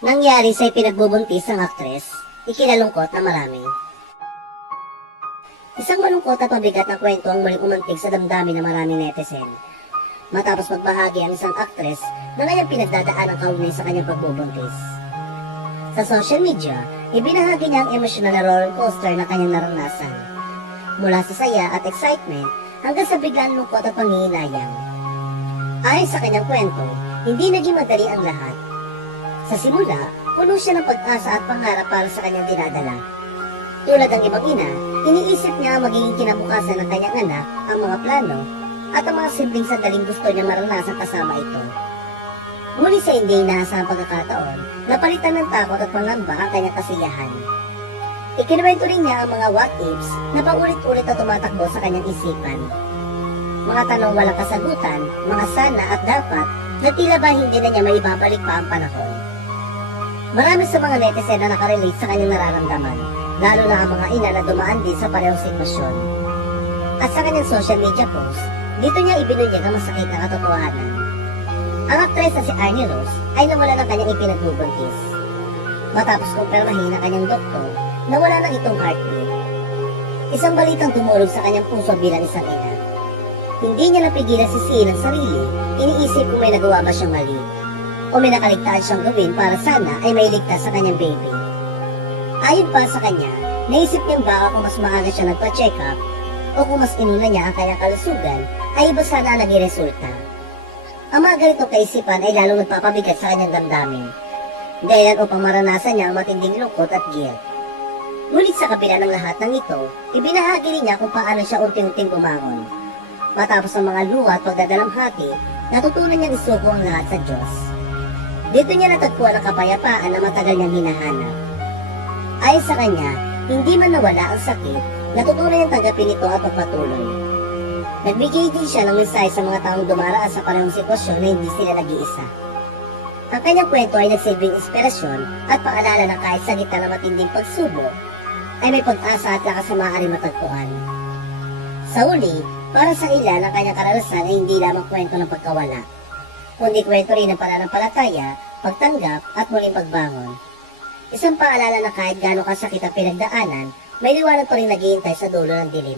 Nangyari sa ipinagbubuntis ng aktres, ikinalungkot na marami. Isang malungkot at mabigat na kwento ang muling umantig sa damdamin ng maraming netizen. Matapos magbahagi ang isang aktres na kanyang pinagdadaan ang kaugnay sa kanyang pagbubuntis. Sa social media, ibinahagi niya ang emosyonal na roller coaster na kanyang naranasan. Mula sa saya at excitement hanggang sa biglang lungkot at panghihinayang. Ayon sa kanyang kwento, hindi naging madali ang lahat. Sa simula, puno siya ng pag-asa at pangarap para sa kanyang dinadala. Tulad ng ibang ina, iniisip niya ang magiging kinabukasan ng kanyang anak, ang mga plano, at ang mga simpleng sandaling gusto niya maranasan kasama ito. Ngunit sa hindi inaasahang pagkakataon, napalitan ng takot at pangamba ang kanyang kasiyahan. Ikinuwento rin niya ang mga what-ifs na paulit-ulit na tumatakbo sa kanyang isipan. Mga tanong walang kasagutan, mga sana at dapat, na tila ba hindi na niya maibabalik pa ang panahon. Marami sa mga netizen na nakarelate sa kanyang nararamdaman, lalo na ang mga ina na dumaan din sa parehong sitwasyon. At sa kanyang social media post, dito niya ibinunyag ang masakit na katotohanan. Ang aktres na si Arnie Rose ay nawala ng kanyang ipinagbubuntis. Matapos kumpirmahin ng kanyang doktor na wala na itong heartbeat. Isang balitang tumulog sa kanyang puso bilang isang ina. Hindi niya napigilan sisihin ang sarili, iniisip kung may nagawa ba siyang mali o may nakaligtaan siyang gawin para sana ay mailigtas sa kanyang baby. Ayon pa sa kanya, naisip niyang baka kung mas maaga siya nagpa-check up o kung mas inuna niya ang kanyang kalusugan ay iba sana ang naging resulta. Ang mga ganitong kaisipan ay lalong nagpapabigat sa kanyang damdamin, dahilan upang maranasan niya ang matinding lungkot at guilt. Ngunit sa kabila ng lahat ng ito, ibinahagi rin niya kung paano siya unti-unting bumangon. Matapos ang mga luha at pagdadalamhati, natutunan niyang isuko ang lahat sa Diyos. Dito niya natagpuan ang kapayapaan na matagal niyang hinahanap. Ayon sa kanya, hindi man nawala ang sakit, natutunan niyang tanggapin ito at magpatuloy. Nagbigay din siya ng mensahe sa mga taong dumaraan sa parehong sitwasyon na hindi sila nag-iisa. Ang kanyang kwento ay nagsilbing inspirasyon at paalala na kahit sa gitna ng matinding pagsubok, ay may pag-asa at lakas na maaaring matagpuan. Sa uli, para sa ilan ang kanyang karanasan ay hindi lamang kwento ng pagkawala, kundi kwento rin ng pananampalataya, pagtanggap at muling pagbangon. Isang paalala na kahit gaano kasakit ang pinagdaanan, may liwanag pa rin naghihintay sa dulo ng dilim.